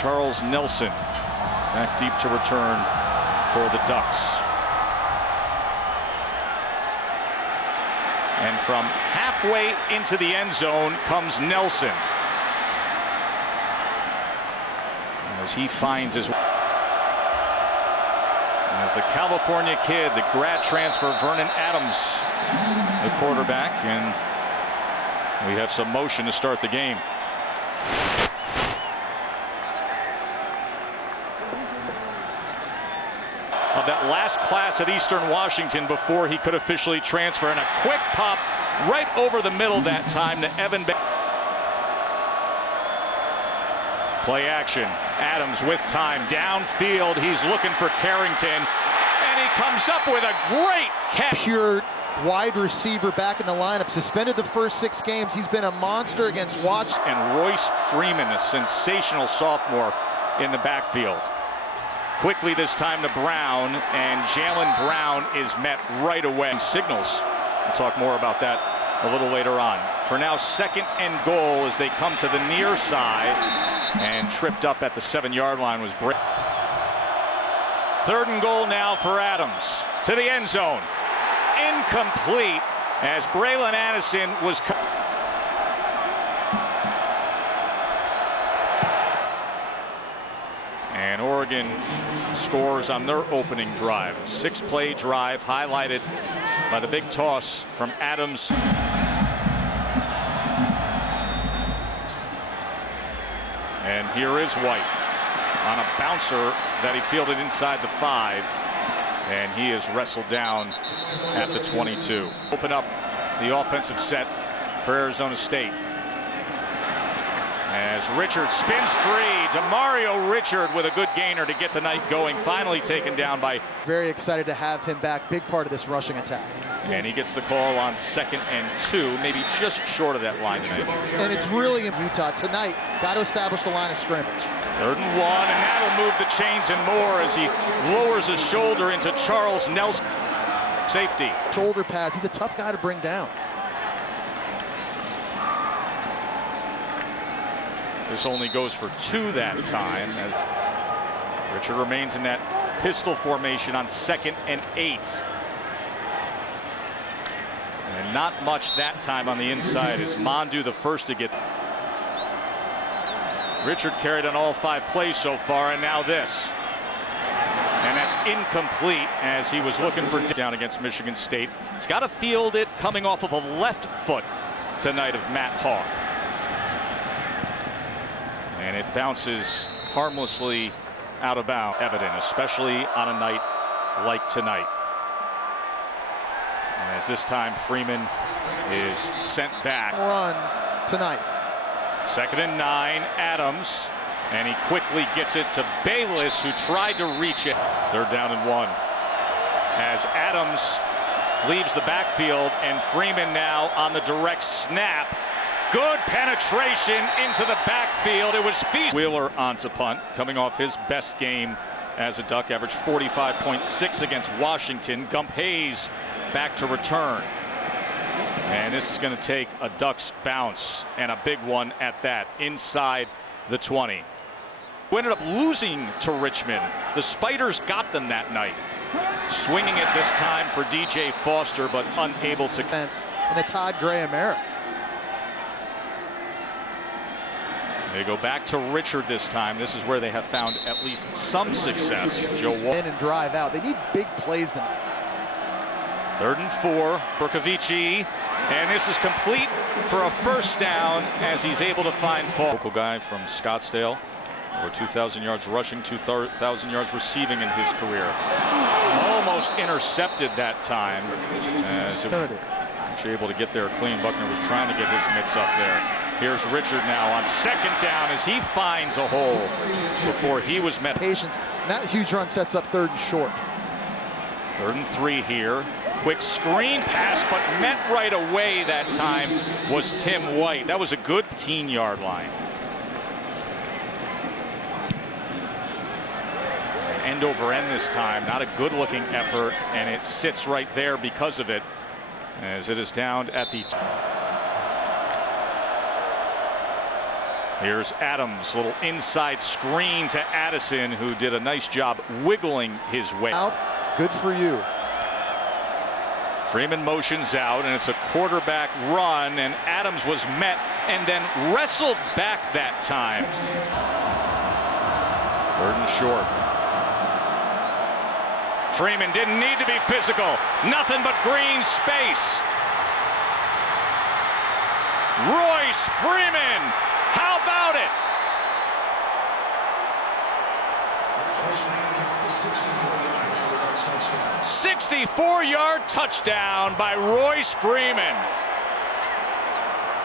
Charles Nelson back deep to return for the Ducks. And from halfway into the end zone comes Nelson, as he finds his, as the California kid, the grad transfer Vernon Adams, the quarterback, and we have some motion to start the game. Of that last class at Eastern Washington before he could officially transfer, and a quick pop right over the middle that time to Evan. Play action. Adams with time downfield. He's looking for Carrington, and he comes up with a great catch. Pure wide receiver back in the lineup. Suspended the first 6 games. He's been a monster against Washington. And Royce Freeman, a sensational sophomore in the backfield. Quickly this time to Brown, and Jalen Brown is met right away. Signals. We'll talk more about that a little later on. For now, 2nd and goal as they come to the near side, and tripped up at the 7-yard line was Bray. 3rd and goal now for Adams to the end zone. Incomplete, as Braylon Addison was. And Oregon scores on their opening drive. 6-play drive highlighted by the big toss from Adams. And here is White on a bouncer that he fielded inside the 5. And he is wrestled down at the 22. Open up the offensive set for Arizona State, as Richard spins free. DeMario Richard with a good gainer to get the night going. Finally taken down by. Very excited to have him back. Big part of this rushing attack. And he gets the call on 2nd and 2, maybe just short of that line tonight. And it's really in Utah tonight. Got to establish the line of scrimmage. 3rd and 1, and that'll move the chains and more as he lowers his shoulder into Charles Nelson. Safety. Shoulder pads. He's a tough guy to bring down. This only goes for 2 that time, as Richard remains in that pistol formation on 2nd and 8. And not much that time on the inside, as Mondu the first to get. Richard carried on all 5 plays so far, and now this. And that's incomplete, as he was looking for down against Michigan State. He's got to field it coming off of a left foot tonight of Matt Hawk. And it bounces harmlessly out of bounds. Evident, especially on a night like tonight. As this time Freeman is sent back. Runs tonight. 2nd and 9, Adams, and he quickly gets it to Bayless, who tried to reach it. 3rd down and 1, as Adams leaves the backfield, and Freeman now on the direct snap. Good penetration into the backfield. It was Feast. Wheeler onto punt, coming off his best game as a Duck, averaged 45.6 against Washington. Gump Hayes back to return. And this is going to take a Ducks bounce, and a big one at that, inside the 20. We ended up losing to Richmond. The Spiders got them that night. Swinging it this time for DJ Foster, but unable to. In the Todd Graham era. They go back to Richard this time. This is where they have found at least some success. Joe Wall. In and drive out. They need big plays tonight. 3rd and 4, Burkovici, and this is complete for a 1st down as he's able to find Fall. Local guy from Scottsdale, over 2,000 yards rushing, 2,000 yards receiving in his career. Almost intercepted that time, as actually able to get there clean. Buckner was trying to get his mitts up there. Here's Richard now on 2nd down as he finds a hole before he was met. Patience. That huge run sets up 3rd and short. 3rd and 3 here. Quick screen pass, but met right away that time was Tim White. That was a good 18-yard line. End over end this time. Not a good looking effort, and it sits right there because of it, as it is down at the. Here's Adams, little inside screen to Addison, who did a nice job wiggling his way. Good for you. Freeman motions out, and it's a quarterback run, and Adams was met and then wrestled back that time. 3rd and short. Freeman didn't need to be physical. Nothing but green space. Royce Freeman, how about it? 64-yard touchdown by Royce Freeman.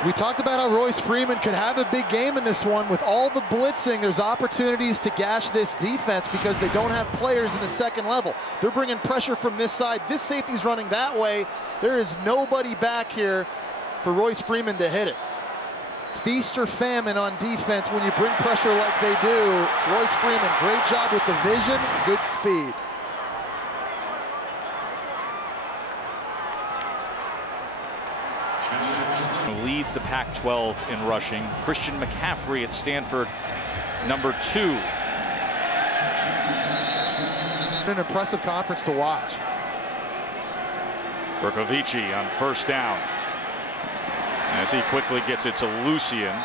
We talked about how Royce Freeman could have a big game in this one. With all the blitzing, there's opportunities to gash this defense because they don't have players in the second level. They're bringing pressure from this side. This safety's running that way. There is nobody back here for Royce Freeman to hit it. Feast or famine on defense when you bring pressure like they do. Royce Freeman, great job with the vision, good speed. Leads the Pac-12 in rushing. Christian McCaffrey at Stanford, number 2. An impressive conference to watch. Berkovici on 1st down. As he quickly gets it to Lucien,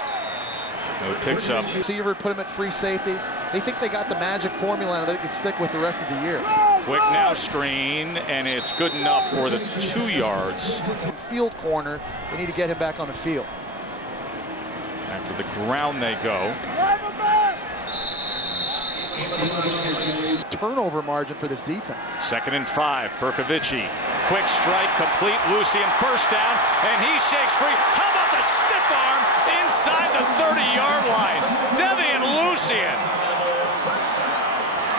who picks up. Receiver, put him at free safety. They think they got the magic formula and they can stick with the rest of the year. Quick now screen, and it's good enough for the 2 yards. Field corner, they need to get him back on the field. Back to the ground they go. Turnover margin for this defense. 2nd and 5, Berkovici. Quick strike, complete, Lucien 1st down, and he shakes free. How about the stiff arm inside the 30-yard line? Devian Lucien.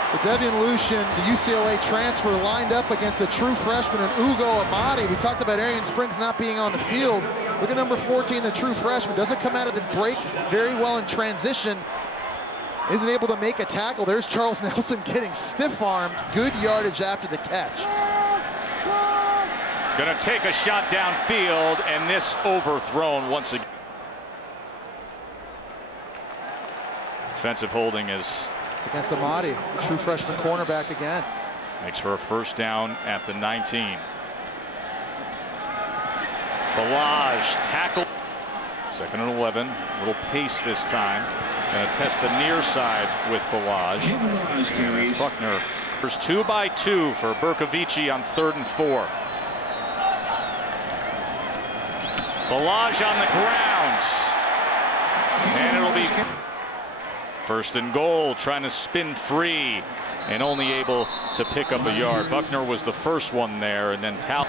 So Devian Lucien, the UCLA transfer, lined up against a true freshman in Ugo Amadi. We talked about Arian Springs not being on the field. Look at number 14, the true freshman. Doesn't come out of the break very well in transition. Isn't able to make a tackle. There's Charles Nelson getting stiff-armed. Good yardage after the catch. Gonna take a shot downfield, and this overthrown once again. Defensive holding is... It's against Amadi, the true freshman cornerback again. Makes for a 1st down at the 19. Balaj tackle. 2nd and 11. A little pace this time. Gonna test the near side with Balaj. As Buckner. There's 2 by 2 for Berkovici on 3rd and 4. Balaj on the ground. And it'll be 1st and goal, trying to spin free and only able to pick up a yard. Buckner was the first one there, and then Tal.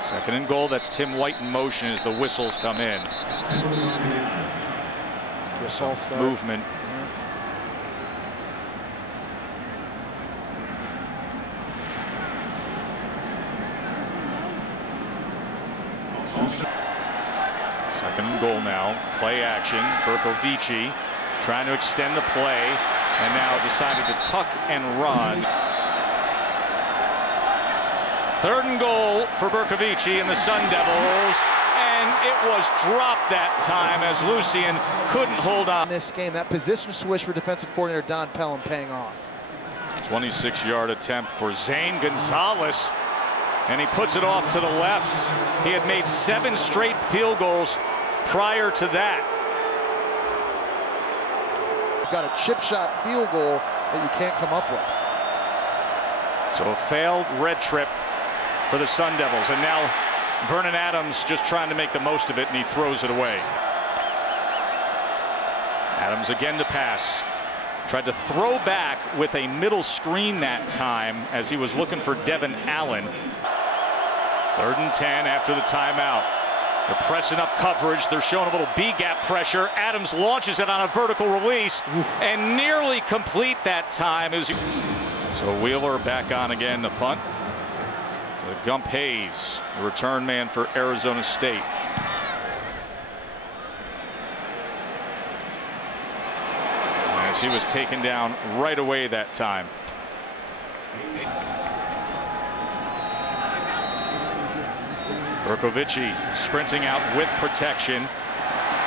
2nd and goal, that's Tim White in motion as the whistles come in. Whistle start. Movement. Second and goal now. Play action. Berkovici trying to extend the play, and now decided to tuck and run. 3rd and goal for Berkovici and the Sun Devils, and it was dropped that time as Lucien couldn't hold on. In this game, that position switch for defensive coordinator Don Pelham paying off. 26-yard attempt for Zane Gonzalez, and he puts it off to the left. He had made 7 straight field goals prior to that. Got a chip shot field goal that you can't come up with. So a failed red trip for the Sun Devils, and now Vernon Adams just trying to make the most of it, and he throws it away. Adams again to pass. Tried to throw back with a middle screen that time as he was looking for Devin Allen. 3rd and 10 after the timeout. They're pressing up coverage. They're showing a little B-gap pressure. Adams launches it on a vertical release and nearly complete that time. So Wheeler back on again to punt. To Gump Hayes, the return man for Arizona State. As he was taken down right away that time. Berkovici sprinting out with protection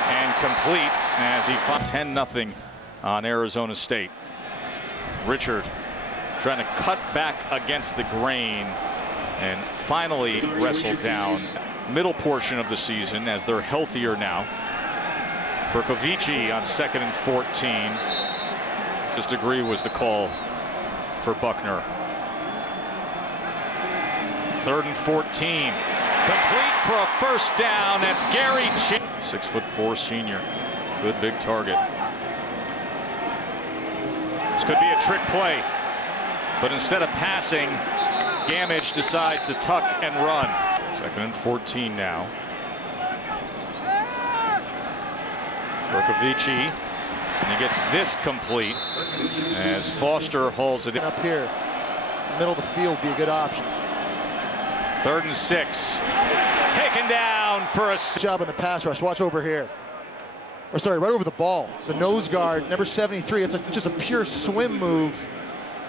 and complete as he fought 10-0 on Arizona State. Richard trying to cut back against the grain and finally wrestled down. Middle portion of the season as they're healthier now. Berkovici on 2nd and 14. His degree was the call for Buckner. 3rd and 14. Complete for a first down. That's Gary 6'4" senior. Good big target. This could be a trick play, but instead of passing, Gamage decides to tuck and run. 2nd and 14 now. Berkovici, and he gets this complete as Foster hauls it in. Up here, middle of the field, be a good option. 3rd and 6. Taken down for a job in the pass rush. Watch over here. Or sorry, right over the ball. The nose guard, number 73. It's just a pure swim move.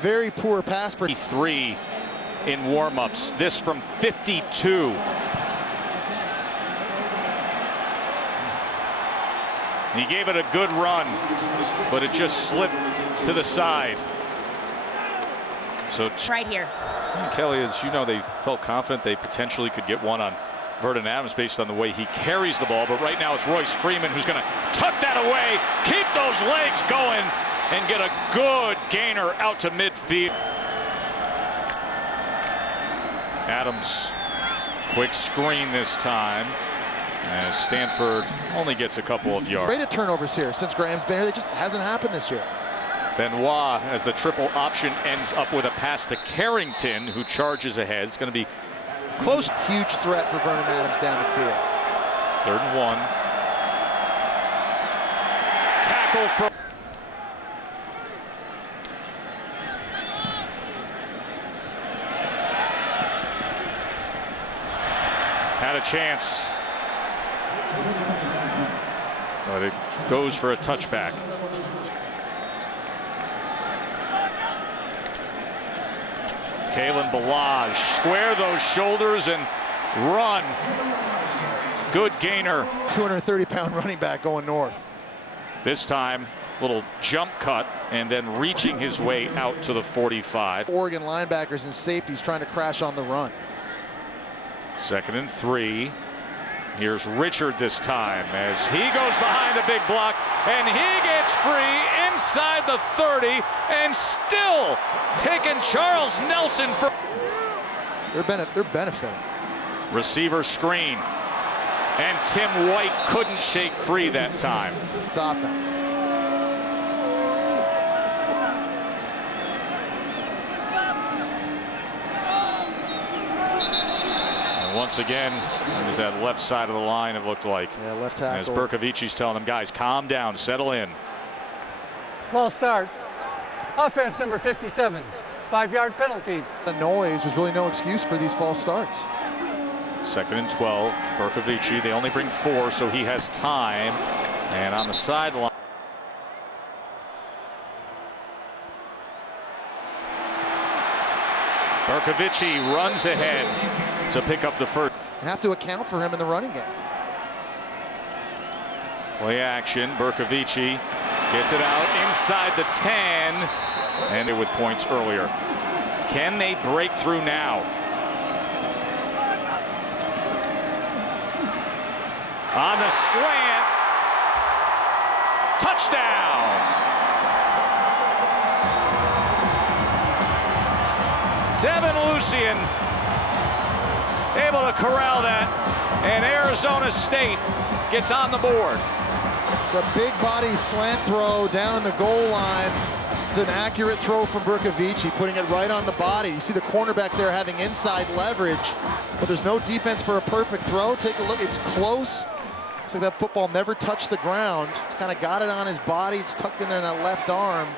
Very poor pass. 3 in warm-ups. This from 52. He gave it a good run, but it just slipped to the side. So right here. Kelly, as you know, they felt confident they potentially could get one on Vernon Adams based on the way he carries the ball. But right now it's Royce Freeman who's going to tuck that away, keep those legs going, and get a good gainer out to midfield. Adams, quick screen this time, as Stanford only gets a couple of yards. Rated turnovers here since Graham's been here. It just hasn't happened this year. Benoit, as the triple option, ends up with a pass to Carrington, who charges ahead. It's going to be close. Huge threat for Vernon Adams down the field. 3rd and 1. Tackle from. Had a chance, but it goes for a touchback. Kalen Balaj, square those shoulders and run. Good gainer. 230-pound running back going north. This time, little jump cut and then reaching his way out to the 45. Oregon linebackers and safeties trying to crash on the run. 2nd and 3. Here's Richard this time as he goes behind a big block and he gets free inside the 30 and still taking Charles Nelson for. They're benefiting. Receiver screen, and Tim White couldn't shake free that time. It's offense. Once again, it was that left side of the line, it looked like. Yeah, left tackle. As Berkovici's telling them, guys, calm down, settle in. False start. Offense number 57. 5-yard penalty. The noise was really no excuse for these false starts. 2nd and 12. Berkovici, they only bring 4, so he has time. And on the sideline. Berkovici runs ahead to pick up the first. And have to account for him in the running game. Play action. Berkovici gets it out inside the 10. And with points earlier. Can they break through now? On the slant. Touchdown. Devin Lucien able to corral that, and Arizona State gets on the board. It's a big body slant throw down in the goal line. It's an accurate throw from Berkovici, putting it right on the body. You see the cornerback there having inside leverage, but there's no defense for a perfect throw. Take a look, it's close. Looks like that football never touched the ground. He's kind of got it on his body. It's tucked in there in that left arm.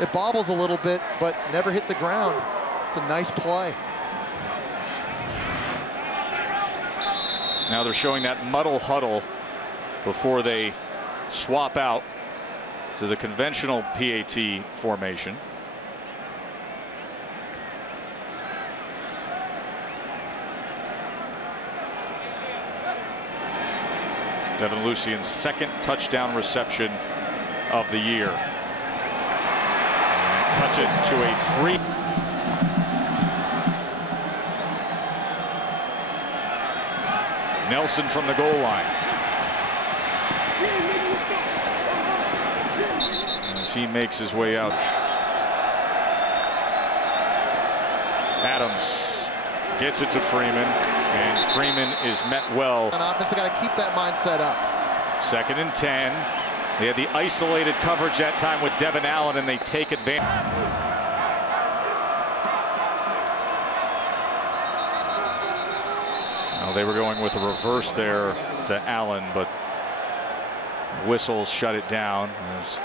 It bobbles a little bit, but never hit the ground. It's a nice play. Now they're showing that muddle huddle before they swap out to the conventional PAT formation. Devin Lucian's second touchdown reception of the year. And cuts it to a 3. Nelson from the goal line. As he makes his way out. Adams gets it to Freeman, and Freeman is met well. On offense, they got to keep that mindset up. 2nd and 10. They had the isolated coverage that time with Devin Allen, and they take advantage. Well, they were going with a reverse there to Allen, but whistles shut it down as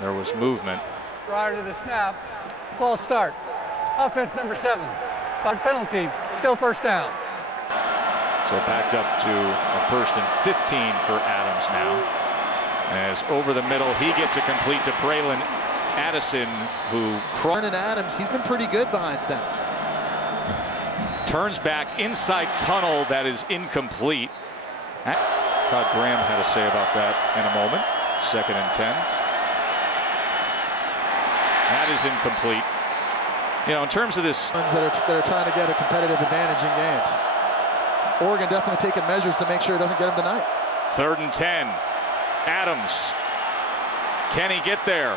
there was movement. Prior to the snap, false start. Offense number 7. By penalty, still first down. So backed up to a 1st and 15 for Adams now. As over the middle, he gets it complete to Braylon Addison, who Vernon Adams, he's been pretty good behind center. Turns back inside tunnel, that is incomplete. Todd Graham had to say about that in a moment. 2nd and 10. That is incomplete. You know, in terms of this, That are trying to get a competitive advantage in games. Oregon definitely taking measures to make sure it doesn't get him tonight. 3rd and 10. Adams. Can he get there?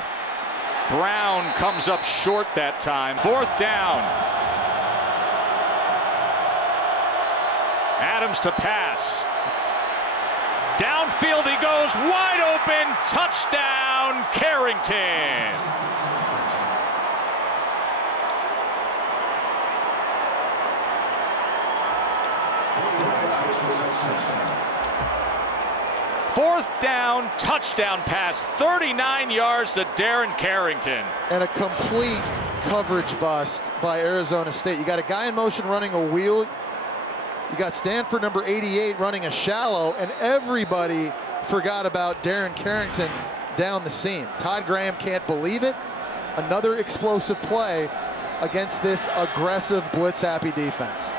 Brown comes up short that time. 4th down. Adams to pass. Downfield he goes, wide open, touchdown, Carrington. Fourth down, touchdown pass, 39 yards to Darren Carrington. And a complete coverage bust by Arizona State. You got a guy in motion running a wheel. You got Stanford number 88 running a shallow, and everybody forgot about Darren Carrington down the seam. Todd Graham can't believe it. Another explosive play against this aggressive blitz-happy defense.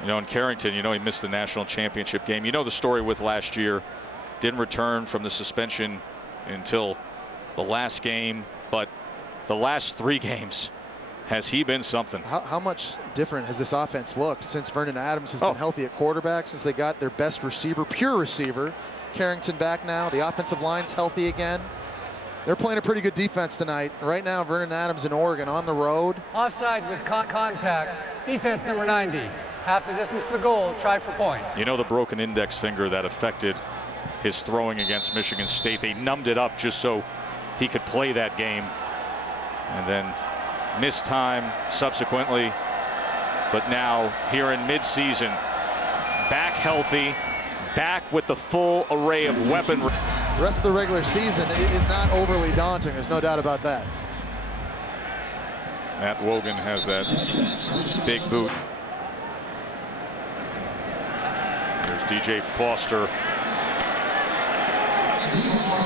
You know, in Carrington, you know, he missed the national championship game. You know the story with last year. Didn't return from the suspension until the last game, but the last 3 games, has he been something? How much different has this offense looked since Vernon Adams has been healthy at quarterback, since they got their best receiver, pure receiver, Carrington back now. The offensive line's healthy again. They're playing a pretty good defense tonight. Right now, Vernon Adams in Oregon on the road. Offside with contact. Defense number 90. Half the distance to the goal, try for point. You know the broken index finger that affected his throwing against Michigan State. They numbed it up just so he could play that game, and then missed time subsequently. But now here in midseason, back healthy, back with the full array of weaponry. The rest of the regular season is not overly daunting. There's no doubt about that. Matt Wogan has that big boot. There's DJ Foster.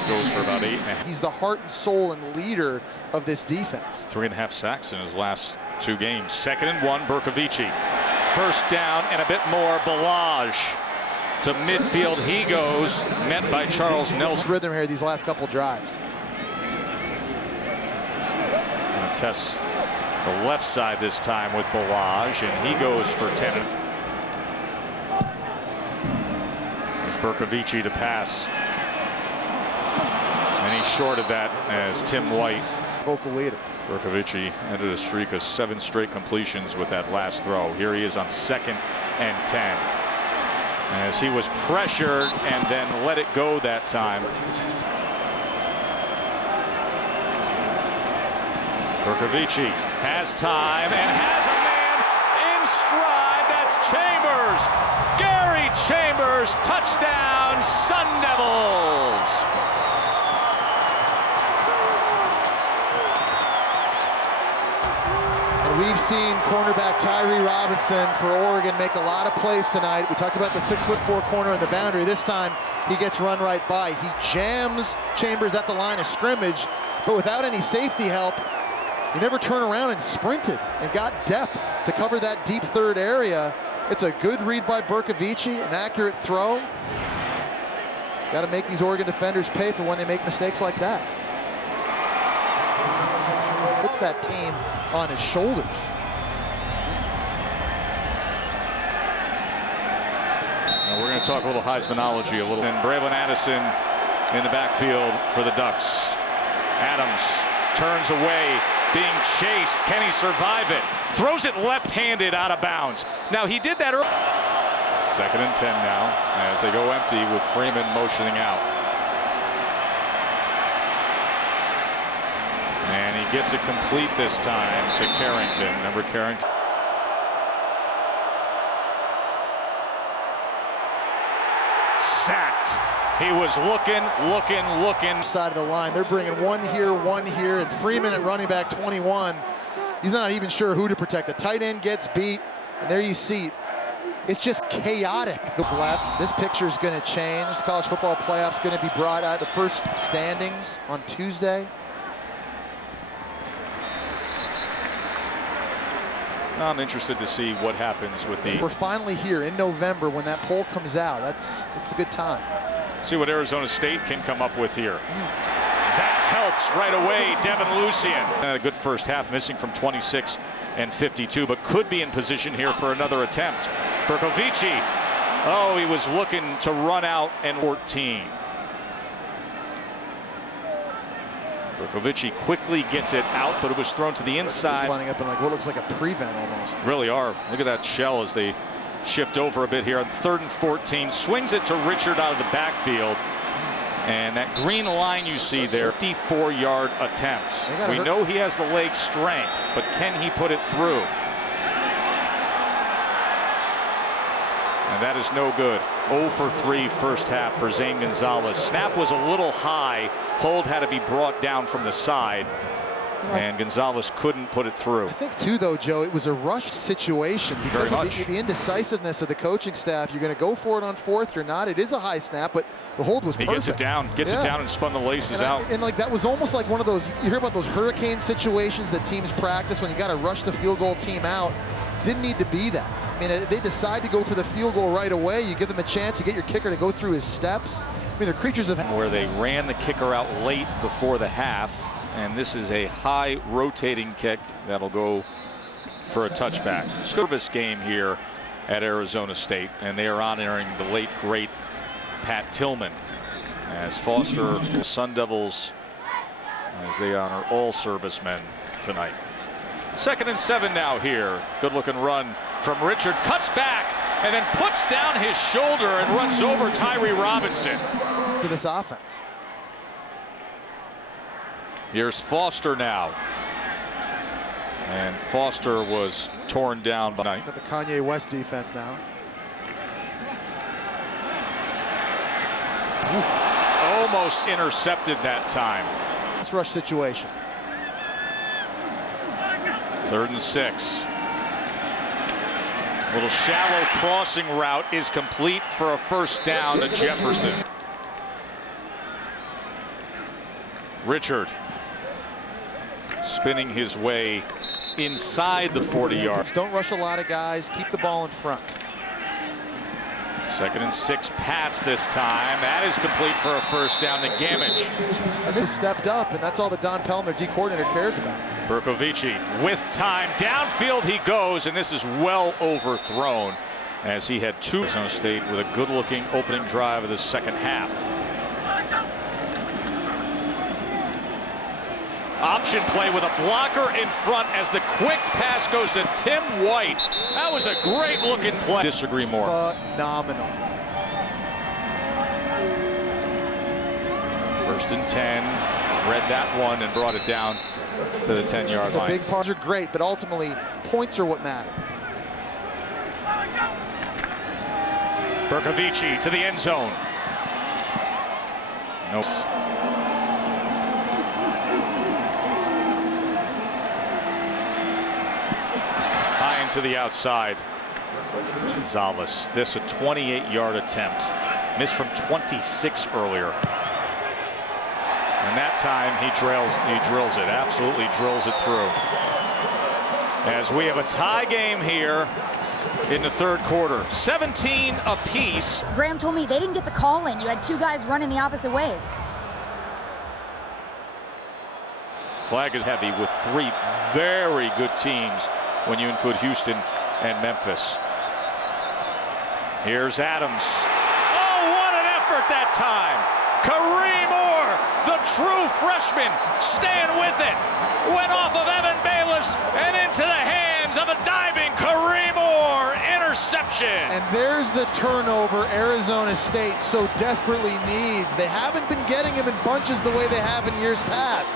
Goes for about 8.5. He's the heart and soul and leader of this defense. 3.5 sacks in his last 2 games. 2nd and 1, Bercovici. 1st down and a bit more. Balazs to midfield he goes, met by Charles Nelson. Rhythm here these last couple drives. Gonna test the left side this time with Balazs, and he goes for 10. There's Bercovici to pass. And he's short of that as Tim White. Vocal leader. Bercovici ended a streak of 7 straight completions with that last throw. Here he is on 2nd and 10. As he was pressured and then let it go that time. Bercovici has time and has a man in stride. That's Chambers. Gary Chambers, touchdown, Sun Devils. We've seen cornerback Tyree Robinson for Oregon make a lot of plays tonight. We talked about the 6'4" corner in the boundary. This time he gets run right by. He jams Chambers at the line of scrimmage, but without any safety help, He never turned around and sprinted and got depth to cover that deep third area. It's a good read by Berkovici, an accurate throw. Got to make these Oregon defenders pay for when they make mistakes like that. Puts that team on his shoulders. Now we're going to talk a little Heismanology a little. And Braylon Addison in the backfield for the Ducks. Adams turns away, being chased. Can he survive it? Throws it left-handed out of bounds. Now he did that early. 2nd and 10 now as they go empty with Freeman motioning out. And he gets it complete this time to Carrington. Remember Carrington? Sacked. He was looking. Side of the line. They're bringing one here, and Freeman at running back 21. He's not even sure who to protect. The tight end gets beat, and there you see it. It's just chaotic. This left. This picture is going to change. The college football playoff's going to be brought out. The first standings on Tuesday. I'm interested to see what happens with the. We're finally here in November when that poll comes out. It's a good time. See what Arizona State can come up with here. That helps right away. Devin Lucien. A good first half, missing from 26 and 52, but could be in position here for another attempt. Berkovici. Oh, he was looking to run out and 14. Berkovici quickly gets it out, but it was thrown to the inside. Lining up in like what looks like a prevent almost. Really are. Look at that shell as they shift over a bit here on 3rd and 14. Swings it to Richard out of the backfield. And that green line you see there, 54-yard attempt. We know he has the leg strength, but can he put it through? And that is no good. 0 for 3 first half for Zane Gonzalez. Snap was a little high. Hold had to be brought down from the side. And Gonzalez couldn't put it through. I think, too, though, Joe, it was a rushed situation because of the indecisiveness of the coaching staff. You're going to go for it on 4th or not. It is a high snap, but the hold was perfect. He gets it down and spun the laces out. And like that was almost like one of those, you hear about those hurricane situations that teams practice when you got to rush the field goal team out. Didn't need to be that. I mean, they decide to go for the field goal right away. You give them a chance. You get your kicker to go through his steps. I mean, they're creatures of where they ran the kicker out late before the half. And this is a high rotating kick that'll go for a touchback. Service game here at Arizona State, and they are honoring the late great Pat Tillman as Foster, the Sun Devils, as they honor all servicemen tonight. 2nd and 7 now here. Good looking run from Richard, cuts back and then puts down his shoulder and runs over Tyree Robinson. To this offense. Here's Foster now. And Foster was torn down by. Got the Kanye West defense now. Almost intercepted that time. This rush situation. 3rd and 6. Little shallow crossing route is complete for a first down to Jefferson. Richard spinning his way inside the 40 yards. Don't rush a lot of guys. Keep the ball in front. 2nd and 6 pass this time. That is complete for a first down to Gamage. And this stepped up, and that's all that Don Pellmer, D coordinator, cares about. Berkovici with time. Downfield he goes, and this is well overthrown as he had 2. Arizona State with a good-looking opening drive of the second half. Option play with a blocker in front as the quick pass goes to Tim White. That was a great looking play. Disagree more. Phenomenal. 1st and 10. Read that one and brought it down to the 10-yard line. The big parts are great, but ultimately points are what matter. Berkovici to the end zone. Nope. High into the outside. Gonzalez. This a 28-yard attempt. Missed from 26 earlier. And that time he drills it, absolutely drills it through. As we have a tie game here in the third quarter, 17 apiece. Graham told me they didn't get the call in. You had two guys running the opposite ways. Flag is heavy with three very good teams when you include Houston and Memphis. Here's Adams. Oh, what an effort that time. Kareem Orr, the true freshman, staying with it. Went off of Evan Bayless and into the hands of a diving Kareem Orr. Interception. And there's the turnover Arizona State so desperately needs. They haven't been getting him in bunches the way they have in years past.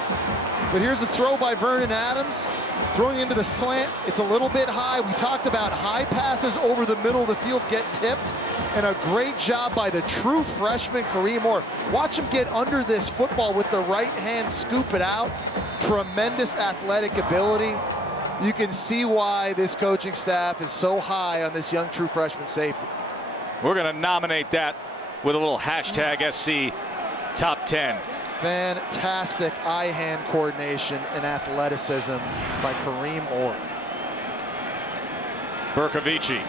But here's a throw by Vernon Adams, throwing into the slant. It's a little bit high. We talked about high passes over the middle of the field get tipped, and a great job by the true freshman Kareem Orr. Watch him get under this football with the right hand, scoop it out. Tremendous athletic ability. You can see why this coaching staff is so high on this young true freshman safety. We're going to nominate that with a little hashtag SC Top 10. Fantastic eye-hand coordination and athleticism by Kareem Orr. Berkovici.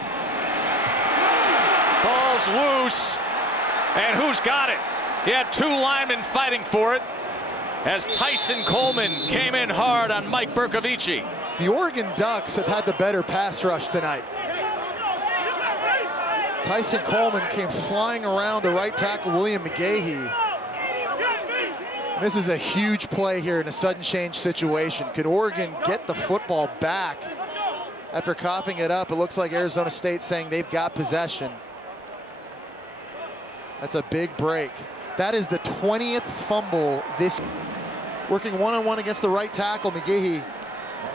Ball's loose. And who's got it? He had two linemen fighting for it as Tyson Coleman came in hard on Mike Berkovici. The Oregon Ducks have had the better pass rush tonight. Tyson Coleman came flying around the right tackle, William McGahee. This is a huge play here in a sudden change situation. Could Oregon get the football back after coughing it up? It looks like Arizona State saying they've got possession. That's a big break. That is the 20th fumble this. Working one-on-one against the right tackle, McGahee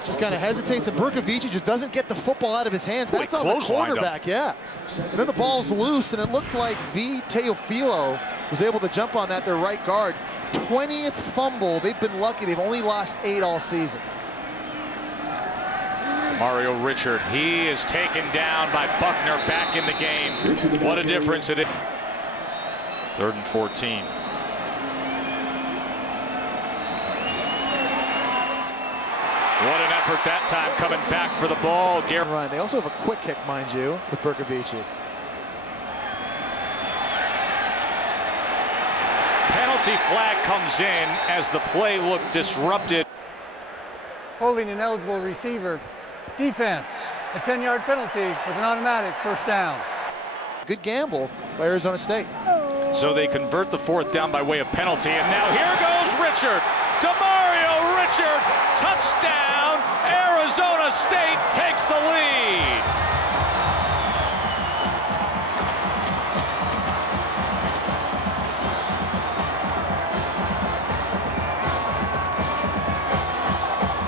just kind of hesitates, and Berkovici just doesn't get the football out of his hands. That's on the quarterback, yeah. And then the ball's loose, and it looked like V. Teofilo was able to jump on that, their right guard. 20th fumble. They've been lucky. They've only lost 8 all season. Mario Richard, he is taken down by Buckner back in the game. What a difference it is. 3rd and 14. What an effort that time coming back for the ball. Ryan. They also have a quick kick, mind you, with Berkovici. Penalty flag comes in as the play looked disrupted. Holding an eligible receiver. Defense, a 10-yard penalty with an automatic first down. Good gamble by Arizona State. So they convert the 4th down by way of penalty, and now here goes Richard. DeMario Richard, touchdown. Arizona State takes the lead.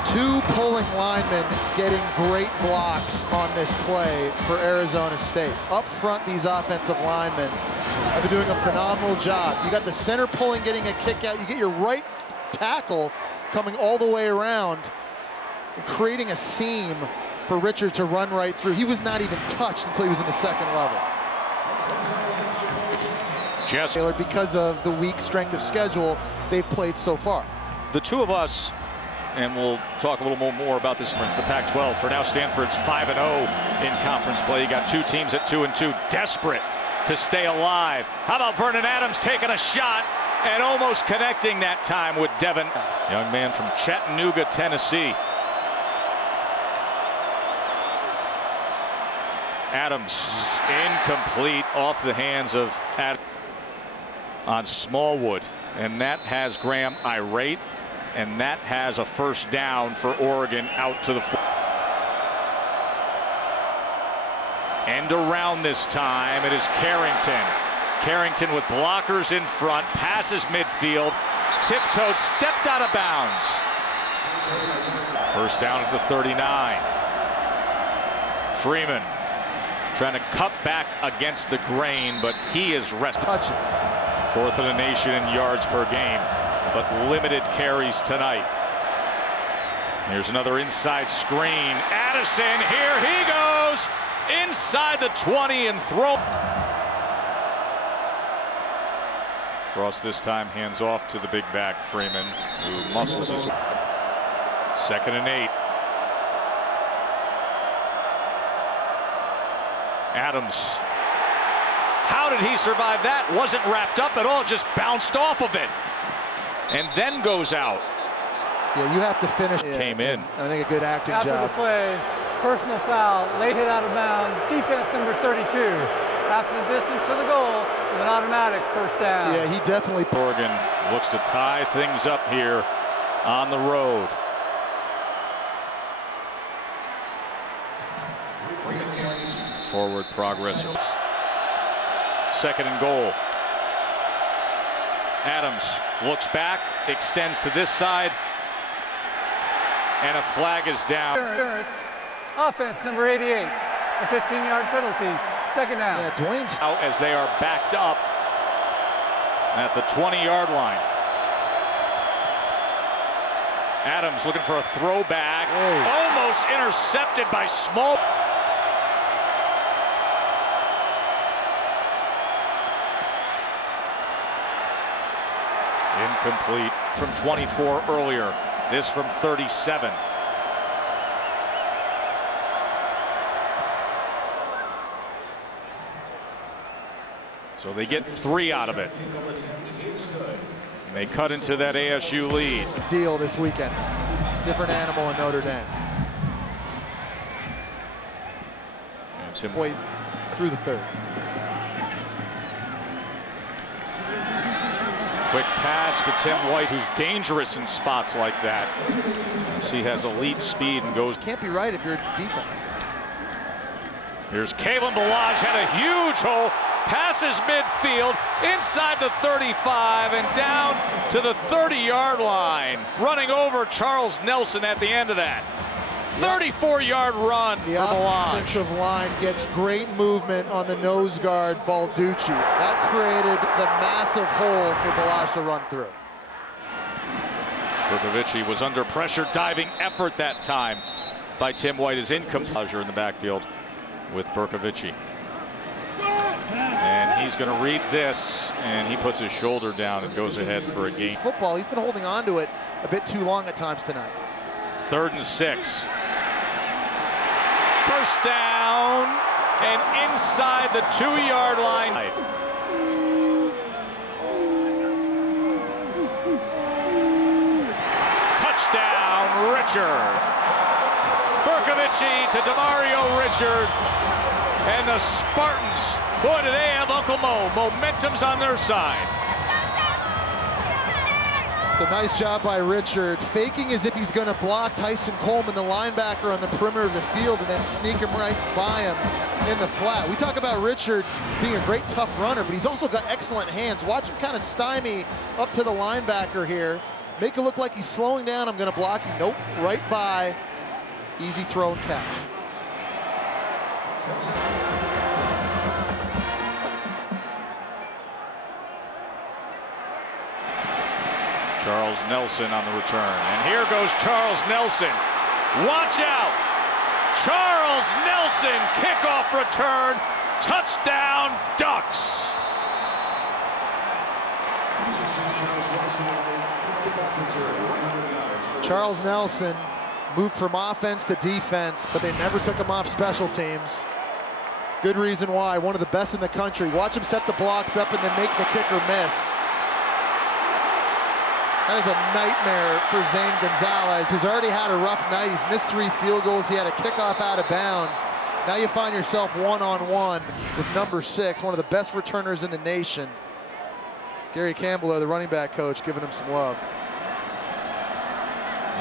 Two pulling linemen getting great blocks on this play for Arizona State. Up front, these offensive linemen have been doing a phenomenal job. You got the center pulling, getting a kick out. You get your right tackle coming all the way around and creating a seam for Richard to run right through. He was not even touched until he was in the 2nd level. Because of the weak strength of schedule they've played so far. The two of us, and we'll talk a little more about this difference. The Pac-12, for now Stanford's 5-0 in conference play. You got two teams at 2-2, desperate to stay alive. How about Vernon Adams taking a shot and almost connecting that time with Devin. Young man from Chattanooga, Tennessee. Adams incomplete off the hands of Adams on Smallwood, and that has Graham irate, and that has a first down for Oregon out to the floor. End around this time, it is Carrington. Carrington with blockers in front, passes midfield, tiptoed, stepped out of bounds. First down at the 39. Freeman trying to cut back against the grain, but he is rested. Touches. 4th in the nation in yards per game, but limited carries tonight. Here's another inside screen. Addison, here he goes. Inside the 20 and throw. Cross this time, hands off to the big back Freeman, who muscles his. 2nd and 8. Adams. How did he survive that? Wasn't wrapped up at all, just bounced off of it. And then goes out. Yeah, you have to finish. Came in. I think a good acting After job. the play, personal foul, late hit out of bounds, defense number 32. Half the distance to the goal with an automatic first down. Yeah, he definitely. Oregon looks to tie things up here on the road. Forward progress. 2nd and goal. Adams looks back, extends to this side, and a flag is down. Offense number 88, a 15-yard penalty, 2nd down. Yeah, Dwayne's Out as they are backed up at the 20-yard line. Adams looking for a throwback. Whoa. Almost intercepted by Small. Incomplete from 24 earlier. This from 37. So they get 3 out of it. And they cut into that ASU lead. deal this weekend. Different animal in Notre Dame. And Tim Wait through the 3rd. Quick pass to Tim White, who's dangerous in spots like that. He has elite speed and goes. Can't be right if you're defense. Here's Kalen Balaj, had a huge hole, passes midfield, inside the 35 and down to the 30-yard line. Running over Charles Nelson at the end of that. 34-yard run The for Balaj. offensive line gets great movement on the nose guard, Balducci. That created the massive hole for Balaj to run through. Berkovici was under pressure, diving effort that time by Tim White is incomplete in the backfield with Berkovici. And he's going to read this, and he puts his shoulder down and goes ahead for a gain. Football, he's been holding on to it a bit too long at times tonight. 3rd and 6. First down and inside the 2-yard line. Touchdown, Richard. Berkovici to DeMario Richard. And the Spartans, boy, do they have Uncle Mo. Momentum's on their side. It's a nice job by Richard, faking as if he's going to block Tyson Coleman, the linebacker, on the perimeter of the field, and then sneak him right by him in the flat. We talk about Richard being a great tough runner, but he's also got excellent hands. Watch him kind of stymie up to the linebacker here. Make it look like he's slowing down. I'm going to block you. Nope, right by. Easy throw and catch. Charles Nelson on the return. And here goes Charles Nelson. Watch out. Charles Nelson, kickoff return. Touchdown, Ducks. Charles Nelson moved from offense to defense, but they never took him off special teams. Good reason why. One of the best in the country. Watch him set the blocks up and then make the kicker miss. That is a nightmare for Zane Gonzalez, who's already had a rough night. He's missed 3 field goals. He had a kickoff out of bounds. Now you find yourself one-on-one with number 6, one of the best returners in the nation. Gary Campbell, the running back coach, giving him some love.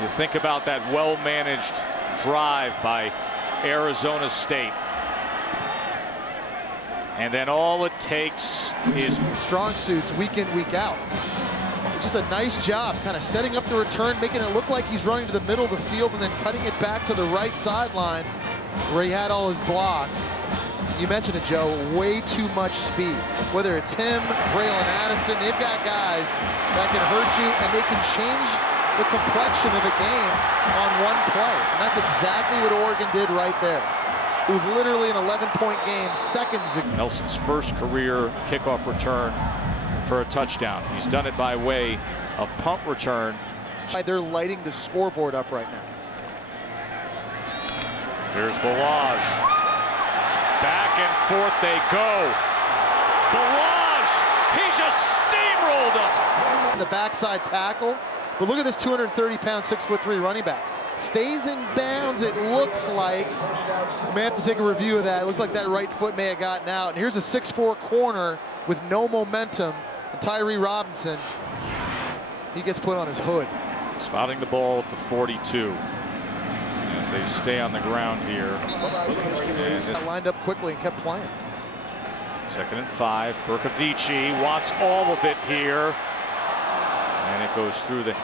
You think about that well-managed drive by Arizona State. And then all it takes is strong suits week in, week out. Just a nice job kind of setting up the return, making it look like he's running to the middle of the field and then cutting it back to the right sideline where he had all his blocks. You mentioned it, Joe, way too much speed. Whether it's him, Braylon Addison, they've got guys that can hurt you and they can change the complexion of a game on one play. And that's exactly what Oregon did right there. It was literally an 11-point game seconds ago. Nelson's first career kickoff return for a touchdown. He's done it by way of punt return. They're lighting the scoreboard up right now. Here's Balaj. Back and forth they go. Balaj, he just steamrolled him. The backside tackle, but look at this 230-pound, 6'3" running back. Stays in bounds, it looks like. May have to take a review of that. It looked like that right foot may have gotten out. And here's a 6'4" corner with no momentum. And Tyree Robinson, he gets put on his hood. Spotting the ball at the 42. As they stay on the ground here. And this Lined up quickly and kept playing. 2nd and 5. Berkovici wants all of it here. And it goes through the...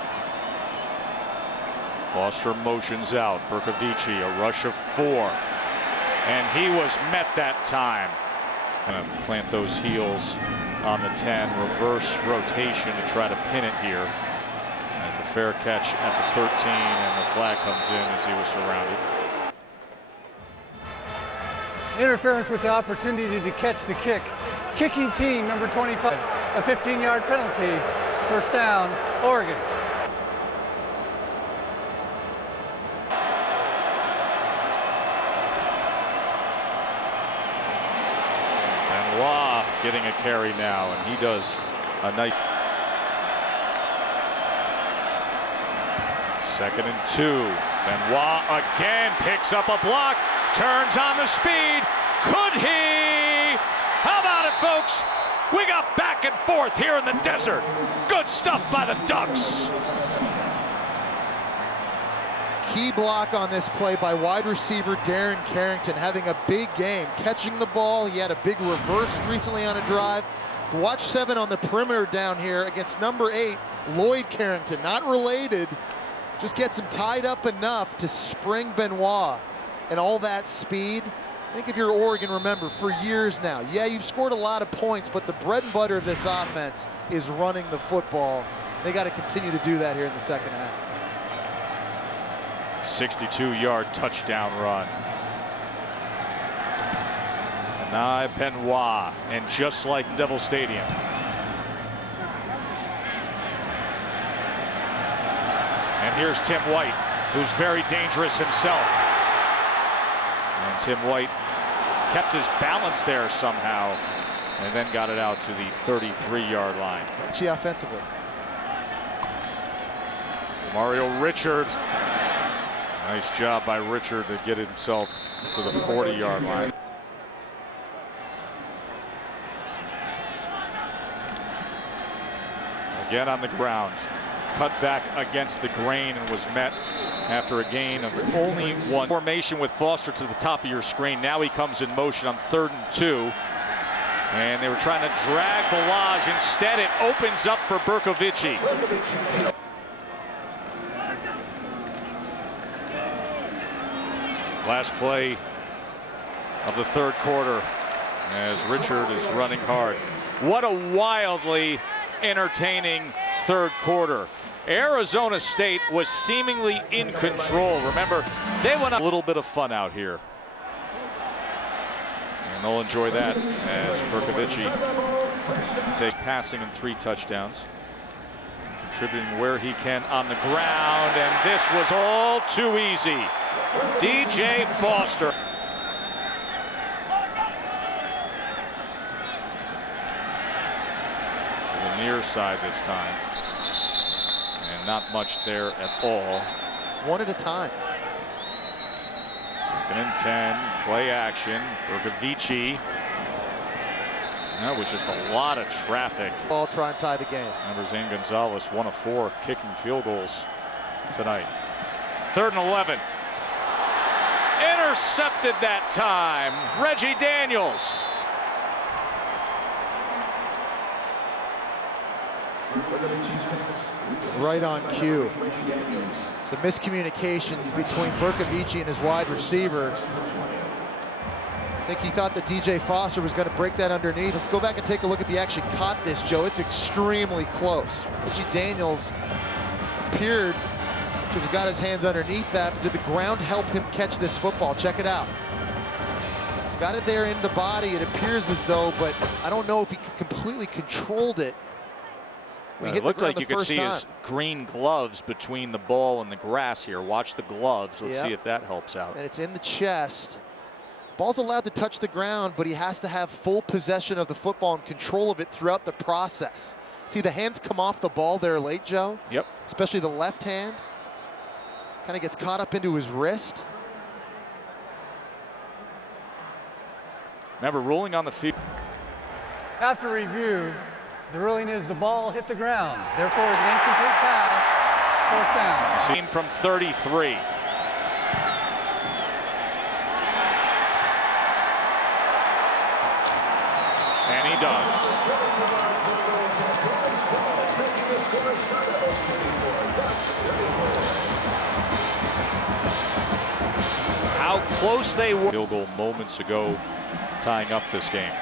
Foster motions out. Berkovici, a rush of 4. And he was met that time. Gonna plant those heels on the 10. Reverse rotation to try to pin it here. As the fair catch at the 13, and the flag comes in as he was surrounded. Interference with the opportunity to catch the kick. Kicking team, number 25. A 15-yard penalty. First down, Oregon. Benoit getting a carry now, and he does a nice... 2nd and 2. Benoit again picks up a block, turns on the speed. Could he? How about it, folks? We got back and forth here in the desert. Good stuff by the Ducks. Key block on this play by wide receiver Darren Carrington, having a big game, catching the ball. He had a big reverse recently on a drive. But watch 7 on the perimeter down here against number 8, Lloyd Carrington. Not related. Just gets him tied up enough to spring Benoit, and all that speed. I think if you're Oregon, remember, for years now, yeah, you've scored a lot of points, but the bread and butter of this offense is running the football. They got to continue to do that here in the second half. 62-yard touchdown run. Kenai Benoit, and just like Devil Stadium. And here's Tim White, who's very dangerous himself. And Tim White kept his balance there somehow, and then got it out to the 33-yard line. She offensively. Mario Richard. Nice job by Richard to get himself to the 40-yard line. Again on the ground. Cut back against the grain and was met after a gain of only 1. Formation with Foster to the top of your screen. Now he comes in motion on 3rd and 2. And they were trying to drag Balaj. Instead, it opens up for Berkovici. Last play of the 3rd quarter as Richard is running hard. What a wildly entertaining 3rd quarter. Arizona State was seemingly in control. Remember, they went a little bit of fun out here. And they'll enjoy that as Berkovici takes passing in 3 touchdowns. Contributing where he can on the ground, and this was all too easy. DJ Foster. To the near side this time. And not much there at all. One at a time. 2nd and 10, play action. Berkovici. That was just a lot of traffic. Ball try and tie the game. Remember, Zane Gonzalez, 1 of 4 kicking field goals tonight. 3rd and 11. Intercepted that time. Reggie Daniels. Right on cue. It's a miscommunication between Berkovici and his wide receiver. I think he thought that DJ Foster was going to break that underneath. Let's go back and take a look if he actually caught this, Joe. It's extremely close. Reggie Daniels appeared to have got his hands underneath that, but did the ground help him catch this football? Check it out. He's got it there in the body, it appears as though, but I don't know if he completely controlled it It looked like you could see his green gloves between the ball and the grass here. Watch the gloves. Let's see if that helps out. And it's in the chest. Ball's allowed to touch the ground, but he has to have full possession of the football and control of it throughout the process. See the hands come off the ball there late, Joe? Yep. Especially the left hand. Kind of gets caught up into his wrist. Remember, ruling on the field. After review, the ruling is the ball hit the ground. Therefore, it's an incomplete pass. 4th down. Seen from 33. And he does. How close they were. Field goal moments ago, tying up this game.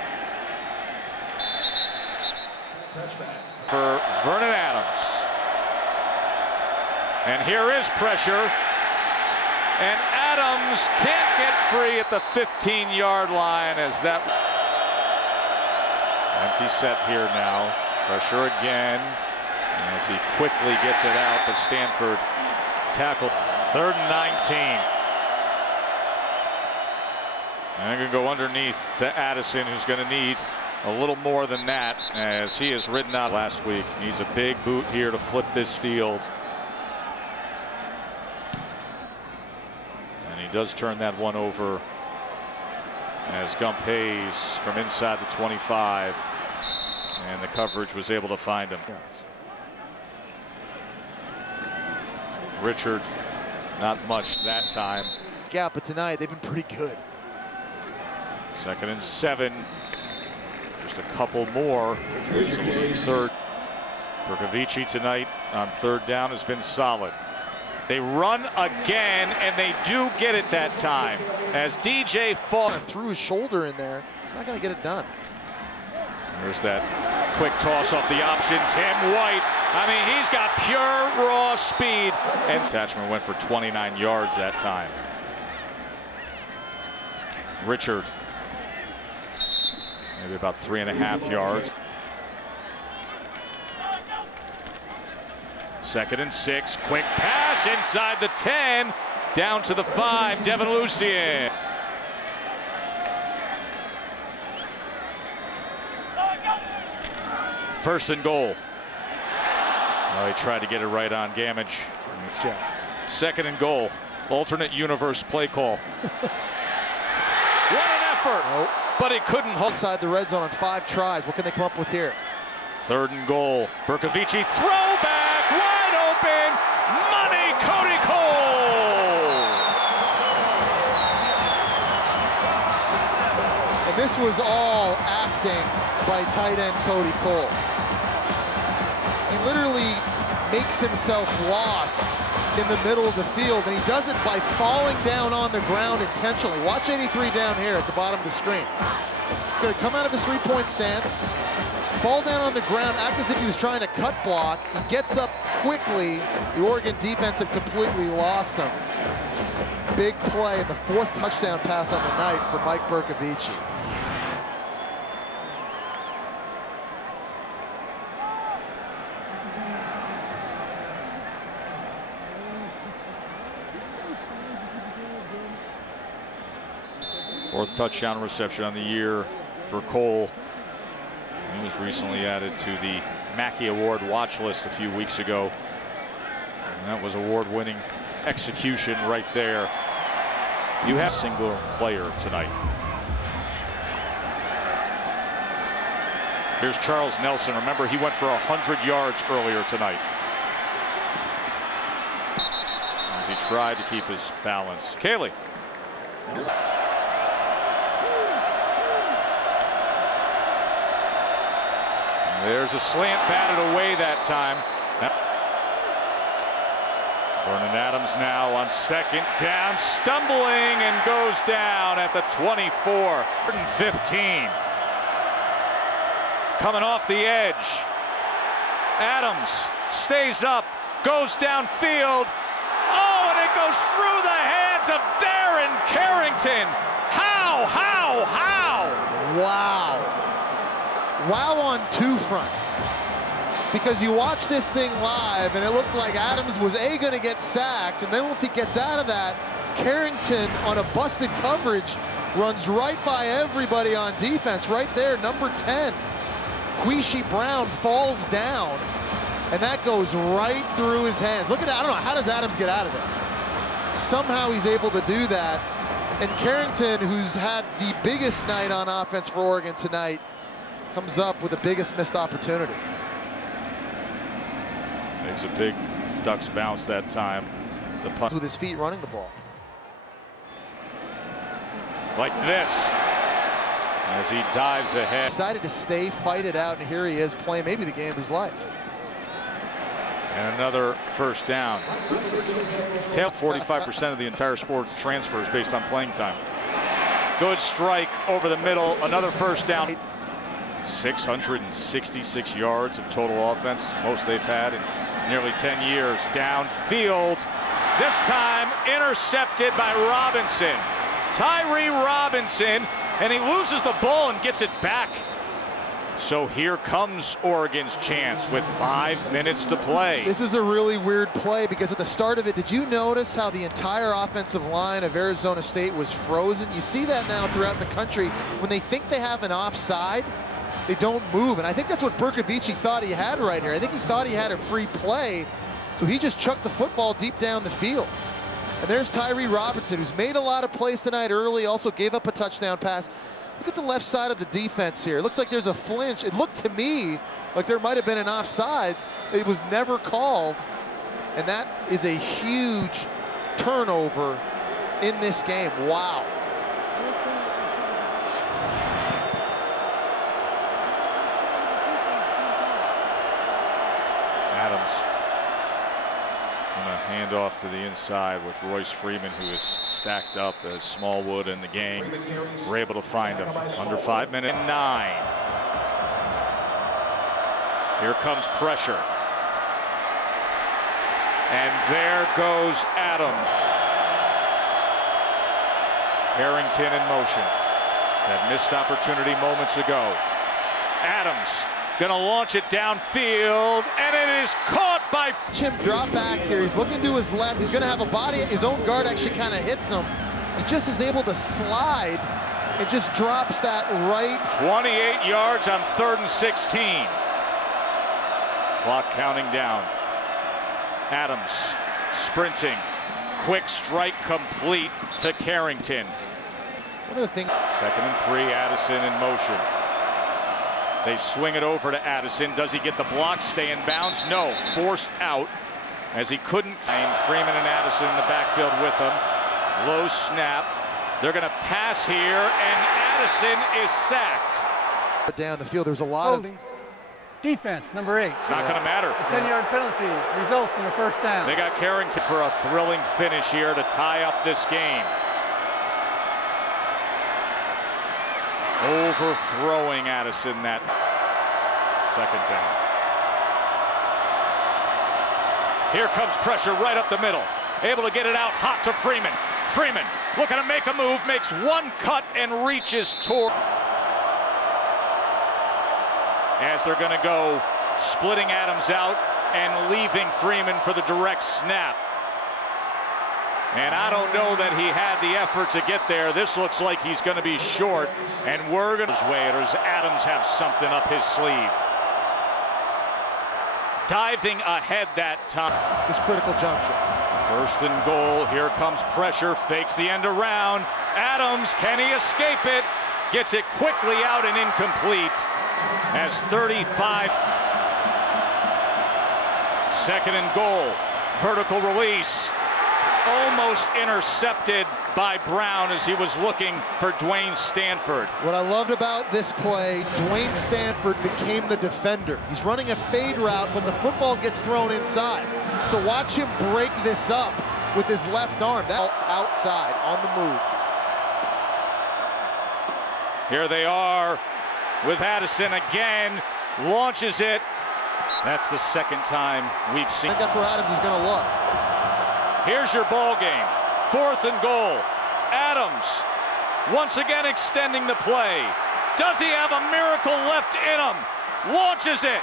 For Vernon Adams. And here is pressure. And Adams can't get free at the 15-yard line as that. Empty set here now. Pressure again as he quickly gets it out, but Stanford tackle. 3rd and 19. And they're going to go underneath to Addison, who's going to need a little more than that as he is ridden out last week. Needs a big boot here to flip this field. And he does turn that one over as Gump Hayes from inside the 25. And the coverage was able to find him. Richard, not much that time. Yeah, but tonight they've been pretty good. 2nd and 7. Just a couple more. 3rd. Bercovici tonight on 3rd down has been solid. They run again, and they do get it that time. As DJ falls threw his shoulder in there, it's not going to get it done. There's that quick toss off the option. Tim White. I mean, he's got pure raw speed. And Satchman went for 29 yards that time. Richard. Maybe about 3.5 yards. 2nd and 6. Quick pass inside the 10. Down to the 5. Devin Lucien. First and goal. Well, he tried to get it right on Gamage. 2nd and goal. Alternate universe play call. What an effort! Nope. But he couldn't hold. Inside the red zone on 5 tries. What can they come up with here? 3rd and goal. Bercovici throwback, wide open. Money, Cody Cole. And this was all acting by tight end Cody Cole. He literally makes himself lost in the middle of the field, and he does it by falling down on the ground intentionally. Watch 83 down here at the bottom of the screen. He's going to come out of his 3-point stance, fall down on the ground, act as if he was trying to cut block. He gets up quickly. The Oregon defense had completely lost him. Big play and the 4th touchdown pass on the night for Mike Bercovici. Fourth touchdown reception on the year for Cole. He was recently added to the Mackey Award watch list a few weeks ago. And that was award-winning execution right there. You have a single player tonight. Here's Charles Nelson. Remember, he went for 100 yards earlier tonight as he tried to keep his balance. Kaylee. There's a slant batted away that time. Vernon Adams now on 2nd down, stumbling and goes down at the 24. 15. Coming off the edge. Adams stays up, goes downfield. Oh, and it goes through the hands of Darren Carrington. How? Wow. Wow on 2 fronts. because you watch this thing live and it looked like Adams was going to get sacked, and then once he gets out of that, Carrington on a busted coverage runs right by everybody on defense. Right there, number 10, Quishy Brown falls down, and that goes right through his hands. Look at that. I don't know, how does Adams get out of this? Somehow he's able to do that. And Carrington, who's had the biggest night on offense for Oregon tonight, comes up with the biggest missed opportunity. Takes a big Ducks bounce that time. The punt with his feet running the ball. Like this, as he dives ahead. Decided to stay, fight it out, and here he is playing maybe the game of his life. And another first down. 45% of the entire sport transfers based on playing time. Good strike over the middle, another first down. 666 yards of total offense, most they've had in nearly 10 years. Downfield, this time intercepted by Robinson. Tyree Robinson, and he loses the ball and gets it back. So here comes Oregon's chance with 5 minutes to play. This is a really weird play because at the start of it, did you notice how the entire offensive line of Arizona State was frozen? You see that now throughout the country. When they think they have an offside, they don't move. And I think that's what Bercovici thought he had right here. I think he thought he had a free play, so he just chucked the football deep down the field. And there's Tyree Robinson, who's made a lot of plays tonight early, also gave up a touchdown pass. Look at the left side of the defense here. It looks like there's a flinch. It looked to me like there might have been an offsides. It was never called. And that is a huge turnover in this game. Wow. Adams is going to hand off to the inside with Royce Freeman, who is stacked up as Smallwood and the gang were able to find him. Under 5 minutes. 9. Here comes pressure. And there goes Adams. Carrington in motion. That missed opportunity moments ago. Adams gonna launch it downfield, and it is caught by Chim. Drop back here. He's looking to his left. He's gonna have a body. His own guard actually kind of hits him. He just is able to slide. It just drops that right. 28 yards on 3rd and 16. Clock counting down. Adams sprinting. Quick strike complete to Carrington. One of the things. 2nd and 3, Addison in motion. They swing it over to Addison. Does he get the block? Stay in bounds? No. Forced out as he couldn't. Freeman and Addison in the backfield with him. Low snap. They're going to pass here, and Addison is sacked. Down the field, there's a lot Holding. of Defense, number 8. It's not going to matter. A 10-yard penalty results in a first down. They got Carrington for a thrilling finish here to tie up this game. Overthrowing Addison that 2nd down. Here comes pressure right up the middle. Able to get it out hot to Freeman. Freeman looking to make a move, makes one cut and reaches toward. As they're going to go splitting Adams out and leaving Freeman for the direct snap. And I don't know that he had the effort to get there. This looks like he's going to be short, and we're going to wait, or does Adams have something up his sleeve? Diving ahead that time. this critical juncture. 1st and goal. Here comes pressure. Fakes the end around. Adams, can he escape it? Gets it quickly out and incomplete. As 35. 2nd and goal. Vertical release. Almost intercepted by Brown as he was looking for Dwayne Stanford. What I loved about this play, Dwayne Stanford became the defender. He's running a fade route, but the football gets thrown inside. So watch him break this up with his left arm. That outside, on the move. Here they are with Addison again. Launches it. That's the 2nd time we've seen. I think that's where Adams is going to look. Here's your ball game. 4th and goal. Adams once again extending the play. Does he have a miracle left in him? Launches it.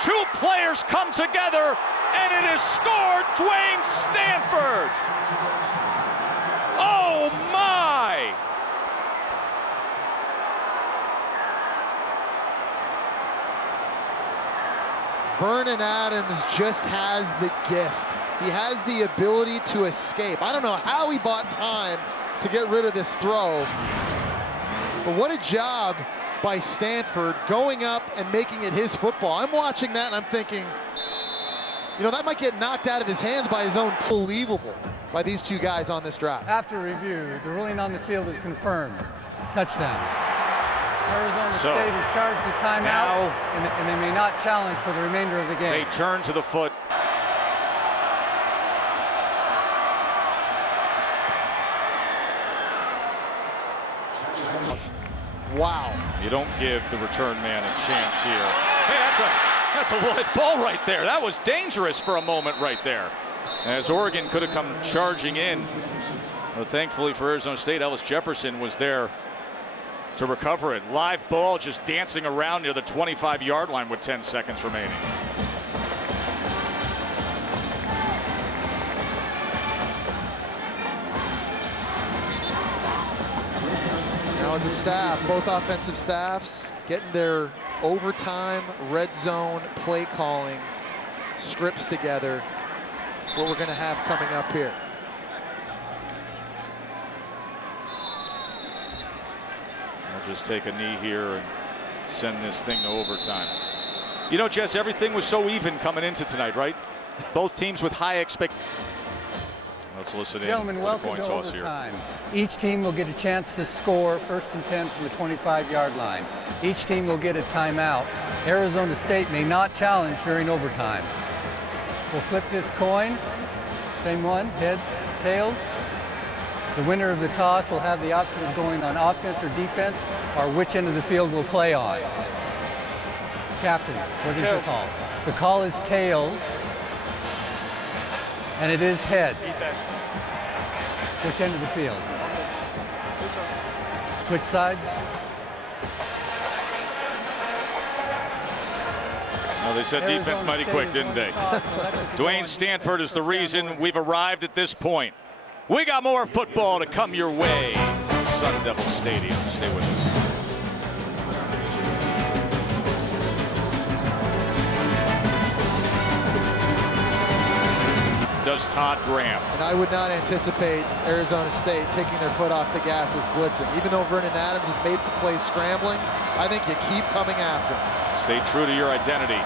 two players come together, and it is scored. Dwayne Stanford. Oh my! Vernon Adams just has the gift. He has the ability to escape. I don't know how he bought time to get rid of this throw, but what a job by Stanford going up and making it his football. I'm watching that and I'm thinking, you know, that might get knocked out of his hands by his own. Unbelievable by these two guys on this drive. After review, the ruling on the field is confirmed. Touchdown. Arizona State has charged the timeout, and they may not challenge for the remainder of the game. They turn to the foot. Wow. You don't give the return man a chance here. Hey, that's a live ball right there. That was dangerous for a moment right there, as Oregon could have come charging in. But thankfully for Arizona State, Ellis Jefferson was there to recover it. Live ball just dancing around near the 25-yard line with 10 seconds remaining. Now as a staff, both offensive staffs getting their overtime, red zone, play calling scripts together for what we're going to have coming up here. I'll just take a knee here and send this thing to overtime. You know, Jess, everything was so even coming into tonight, right? Both teams with high expectations. Let's listen in. Gentlemen, welcome to overtime. Each team will get a chance to score first and 10 from the 25-yard line. Each team will get a timeout. Arizona State may not challenge during overtime. We'll flip this coin. Same one, heads, tails. The winner of the toss will have the option of going on offense or defense, or which end of the field will play on. Captain, what is your call? The call is tails, and it is heads. Defense. Which end of the field? Switch sides. Well, they said defense mighty quick, didn't they? Dwayne Stanford is the reason we've arrived at this point. We got more football to come your way. Sun Devil Stadium. Stay with us. Does Todd Graham. And I would not anticipate Arizona State taking their foot off the gas with blitzing. Even though Vernon Adams has made some plays scrambling, I think you keep coming after him. Stay true to your identity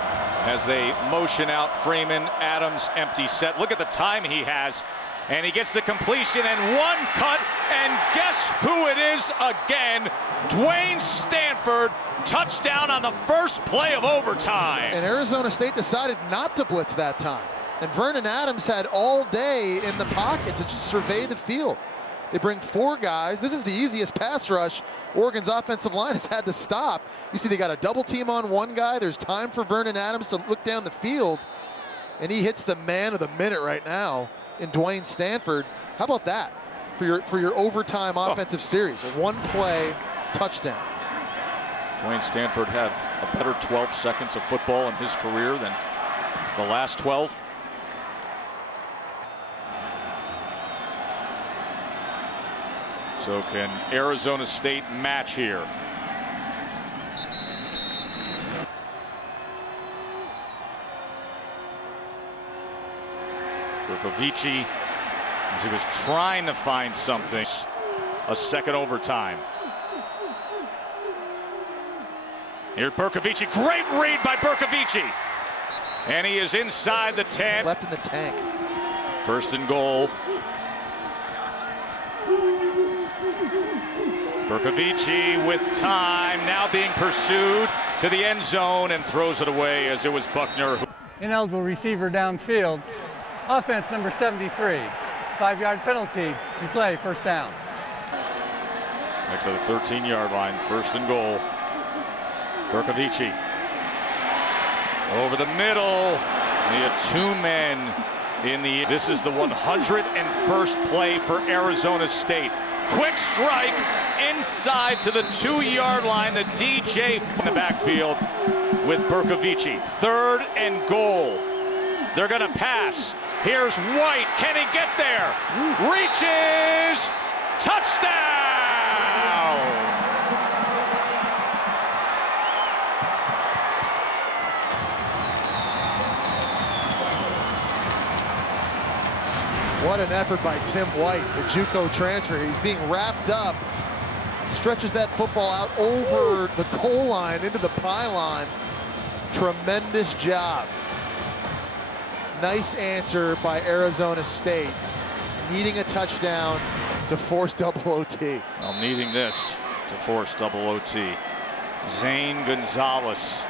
as they motion out Freeman. Adams, empty set. Look at the time he has. And he gets the completion and one cut. And guess who it is again? Dwayne Stanford. Touchdown on the first play of overtime. And Arizona State decided not to blitz that time. And Vernon Adams had all day in the pocket to just survey the field. They bring four guys. This is the easiest pass rush Oregon's offensive line has had to stop. You see they got a double team on one guy. There's time for Vernon Adams to look down the field. And he hits the man of the minute right now in Dwayne Stanford. How about that for your overtime offensive series? A one-play touchdown. Dwayne Stanford had a better 12 seconds of football in his career than the last 12. So can Arizona State match here? Bercovici, as he was trying to find something, a second overtime. Here's Bercovici, great read by Bercovici. And he is inside the 10. Left in the tank. First and goal. Bercovici with time, now being pursued to the end zone and throws it away as it was Buckner. Ineligible receiver downfield. Offense number 73. 5-yard penalty. Replay, first down. Next to the 13-yard line, first and goal. Bercovici. Over the middle. He had two men in the. This is the 101st play for Arizona State. quick strike inside to the 2-yard line. The DJ in the backfield with Berkovici. 3rd and goal. They're going to pass. Here's White. Can he get there? Reaches. Touchdown! What an effort by Tim White, the JUCO transfer. He's being wrapped up. Stretches that football out over the goal line into the pylon. Tremendous job. Nice answer by Arizona State. Needing a touchdown to force double OT. Well, needing this to force double OT. Zane Gonzalez.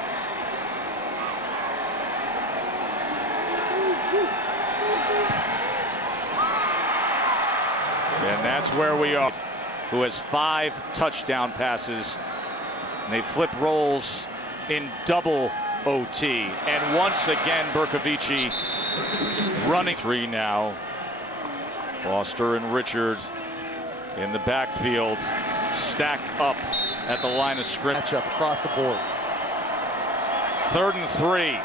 And that's where we are. Who has 5 touchdown passes. And they flip roles in double OT. And once again, Berkovici running 3 now. Foster and Richard in the backfield, stacked up at the line of scrimmage. Matchup across the board. 3rd and 3.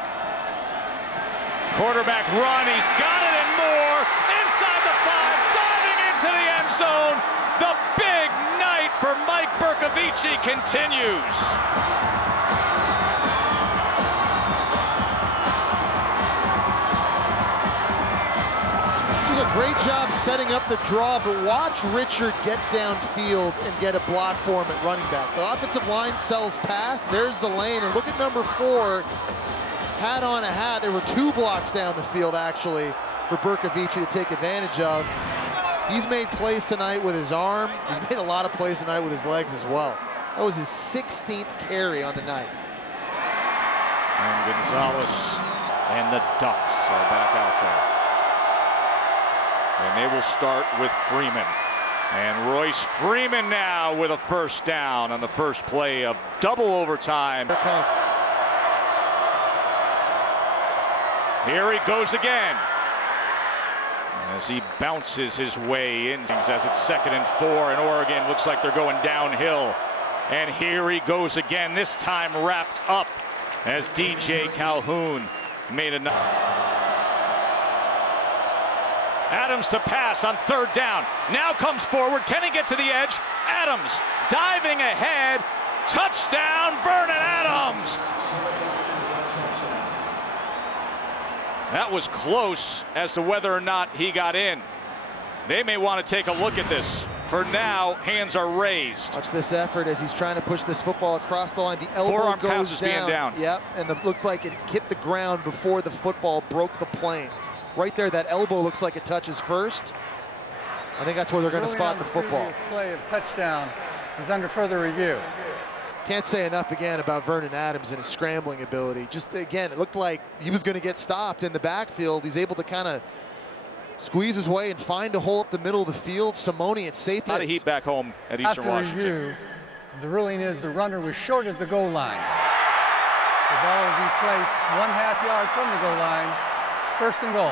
Quarterback run, he's got it and more. Inside the 5, diving into the end zone. The big night for Mike Berkovici continues. A great job setting up the draw, but watch Richard get downfield and get a block for him at running back. The offensive line sells pass. There's the lane, and look at number 4. Hat on a hat. There were 2 blocks down the field, actually, for Berkovici to take advantage of. He's made plays tonight with his arm. He's made a lot of plays tonight with his legs as well. That was his 16th carry on the night. And Gonzalez and the Ducks are back out there. And they will start with Freeman. And Royce Freeman now with a first down on the first play of double overtime. Here comes. Here he goes again. As he bounces his way in as it's 2nd and 4, and Oregon looks like they're going downhill. And here he goes again, this time wrapped up as DJ Calhoun made enough. Adams to pass on 3rd down. Now comes forward. Can he get to the edge? Adams diving ahead. Touchdown, Vernon Adams. That was close as to whether or not he got in. They may want to take a look at this. For now, hands are raised. Watch this effort as he's trying to push this football across the line. The elbow Forearm goes passes down. being down. Yep, and it looked like it hit the ground before the football broke the plane. Right there, that elbow looks like it touches first. I think that's where they're going to spot the football. Play of touchdown is under further review. Can't say enough again about Vernon Adams and his scrambling ability. Just again, it looked like he was going to get stopped in the backfield. He's able to kind of squeeze his way and find a hole up the middle of the field. Simone at safety. A lot of heat back home at Eastern Washington. Review, the ruling is the runner was short of the goal line. The ball will be placed 1/2 yard from the goal line. 1st and goal.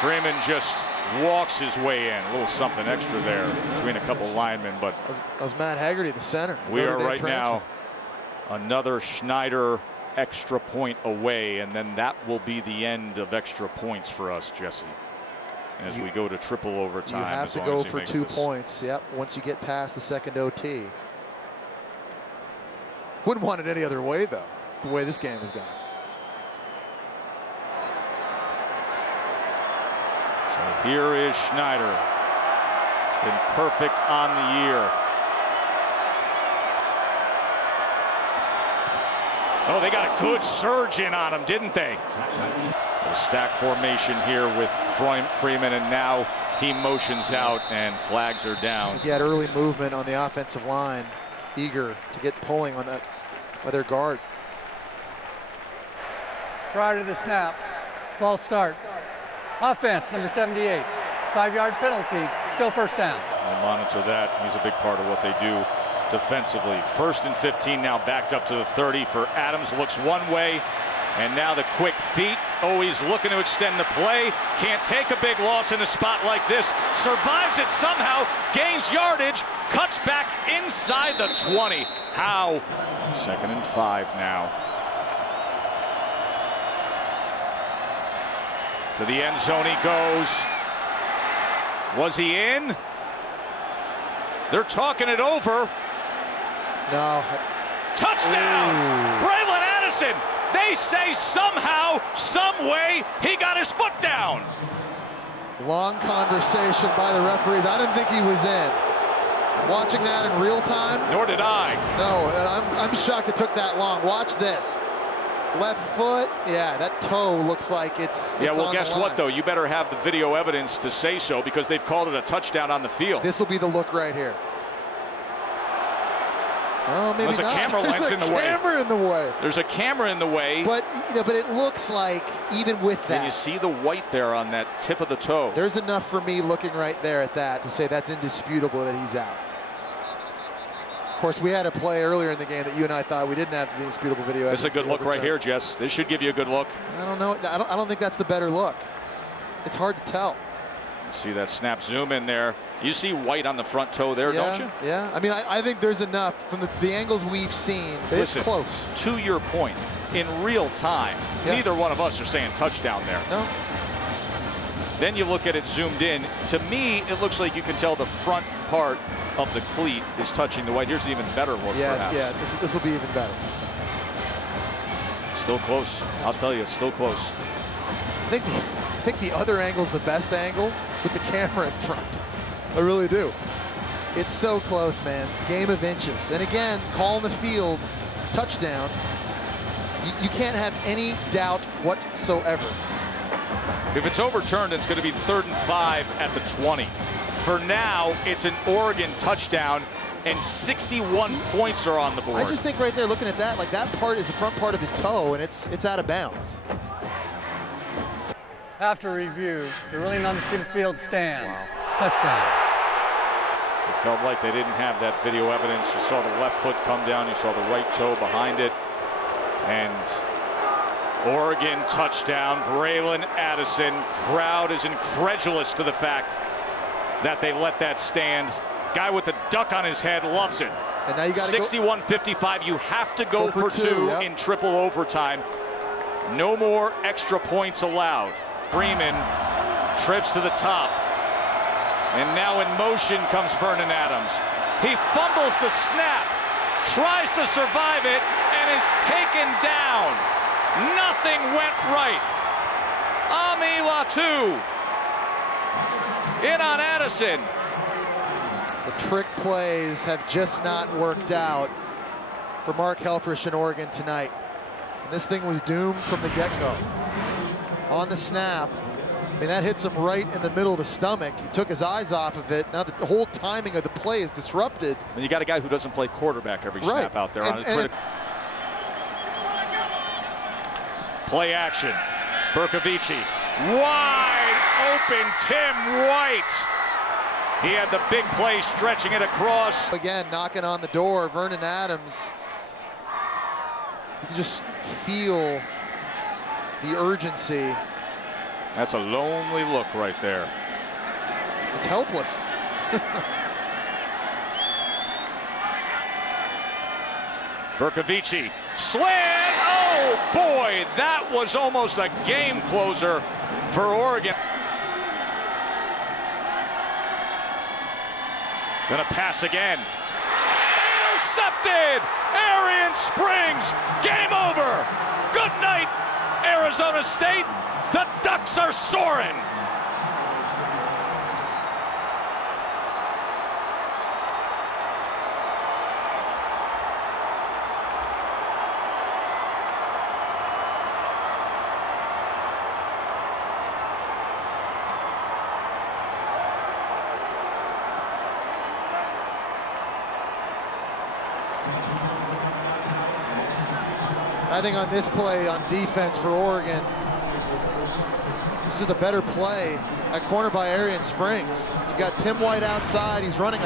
Freeman just walks his way in. A little something extra there between a couple linemen, but that was Matt Haggerty, the center. We are right now another Schneider extra point away, and then that will be the end of extra points for us, Jesse, as we go to triple overtime. You have to go for 2 points. Yep, once you get past the 2nd OT. Wouldn't want it any other way, though, the way this game is going. So here is Schneider. It's been perfect on the year. Oh, they got a good surge in on him, didn't they? A stack formation here with Freeman, and now he motions out and flags are down. He had early movement on the offensive line, eager to get pulling on that by their guard. Prior to the snap, false start. Offense, number 78. 5-yard penalty, still 1st down. We'll monitor that. He's a big part of what they do defensively. 1st and 15 now, backed up to the 30 for Adams. Looks one way, and now the quick feet always looking to extend the play. Can't take a big loss in a spot like this. Survives it somehow, gains yardage, cuts back inside the 20. How? 2nd and 5 now. To the end zone he goes. Was he in? They're talking it over. No. Touchdown! Ooh. Braylon Addison! They say somehow, some way, he got his foot down. Long conversation by the referees. I didn't think he was in. Watching that in real time. Nor did I. No, I'm shocked it took that long. Watch this. Left foot, yeah, that toe looks like it's yeah, well, on guess the line. what, though? You better have the video evidence to say so because they've called it a touchdown on the field. This will be the look right here. Oh, maybe There's a not. camera lens in the way. There's a camera in the way. There's a camera in the way. But, but it looks like, even with that. And you see the white there on that tip of the toe. There's enough for me looking right there at that to say that's indisputable that he's out. Of course, we had a play earlier in the game that you and I thought we didn't have the indisputable video. This is a good look right here, Jess. This should give you a good look. I don't know. I don't think that's the better look. It's hard to tell. You see that snap zoom in there. You see white on the front toe there, yeah, don't you? Yeah. I mean, I think there's enough from the angles we've seen. It's close. To your point, in real time, neither one of us are saying touchdown there. No. Then you look at it zoomed in. To me, it looks like you can tell the front part of the cleat is touching the white. Here's an even better look, perhaps. Yeah, this will be even better. Still close. I'll tell you, it's still close. I think the other angle's the best angle with the camera in front. I really do. It's so close, man. Game of inches. And again, calling the field, touchdown. You can't have any doubt whatsoever. If it's overturned, it's going to be 3rd and 5 at the 20. For now, it's an Oregon touchdown, and 61 points are on the board. I just think right there, looking at that, like that part is the front part of his toe, and it's out of bounds. After review, the ruling on the field stands. Wow. Touchdown. It felt like they didn't have that video evidence. You saw the left foot come down. You saw the right toe behind it. And Oregon touchdown. Braylon Addison. Crowd is incredulous to the fact that they let that stand. Guy with the duck on his head loves it. And now you got 61-55. You have to go for two yep. in triple overtime. No more extra points allowed. Freeman trips to the top. And now in motion comes Vernon Adams. He fumbles the snap, tries to survive it, and is taken down. Nothing went right. Ami Latu in on Addison. The trick plays have just not worked out for Mark Helfrich in Oregon tonight. And this thing was doomed from the get-go. On the snap, I mean, that hits him right in the middle of the stomach. He took his eyes off of it. Now the whole timing of the play is disrupted. And you got a guy who doesn't play quarterback every snap out there. Play action. Bercovici. Wide open Tim White. He had the big play stretching it across. Again, knocking on the door, Vernon Adams. You can just feel the urgency. That's a lonely look right there. It's helpless. Bercovici, slam! Oh boy, that was almost a game closer for Oregon. Gonna pass again. Intercepted! Arian Springs, game over! Good night, Arizona State. The Ducks are soaring. I think on this play on defense for Oregon, this is a better play at corner by Arian Springs. You got Tim White outside. He's running